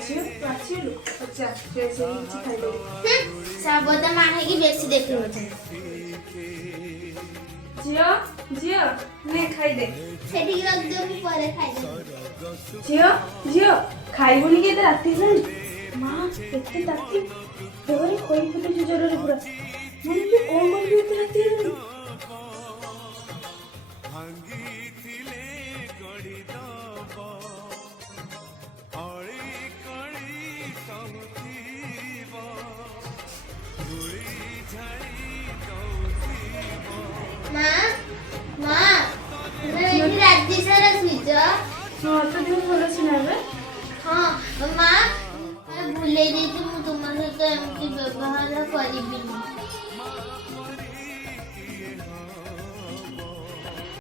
ଝିଅ ଆସିଲୁ ଆଚ୍ଛା ଡ୍ରେସ୍ କିଛି ଖାଇଦେବି ସାବତ ମାହିକି ବେଶୀ ଦେଖିବ ଝିଅ ଝିଅ ନେ ଖାଇଦେ ସେଠିକି ରଖିଦେବୁ ମୁଁ ପରେ ଖାଇଦେବି। ଝିଅ ଝିଅ ଖାଇବୁନି କି ଏତେ ରାତି ହେଲାଣି ମା ଏତେ ରାତି ଦେହରେ ଖଇ ଫୁଟୁଛି ଜ୍ୱରରେ ପୁରା ମୁଁ ଏବେ କଣ କରିବି ଏତେ ରାତି ହେଲାଣି ମା ମା ତୁମେ ଏଠି ରାତି ସାରା ଶୋଇଛ? ହଁ ତ ଦେହ ଭଲ ଅଛି ନା ଏବେ ହଁ ମା ଭୁଲେଇ ଦେଇଛି ମୁଁ ତୁମ ସହିତ ଏମିତି ବ୍ୟବହାର କରିବିନି।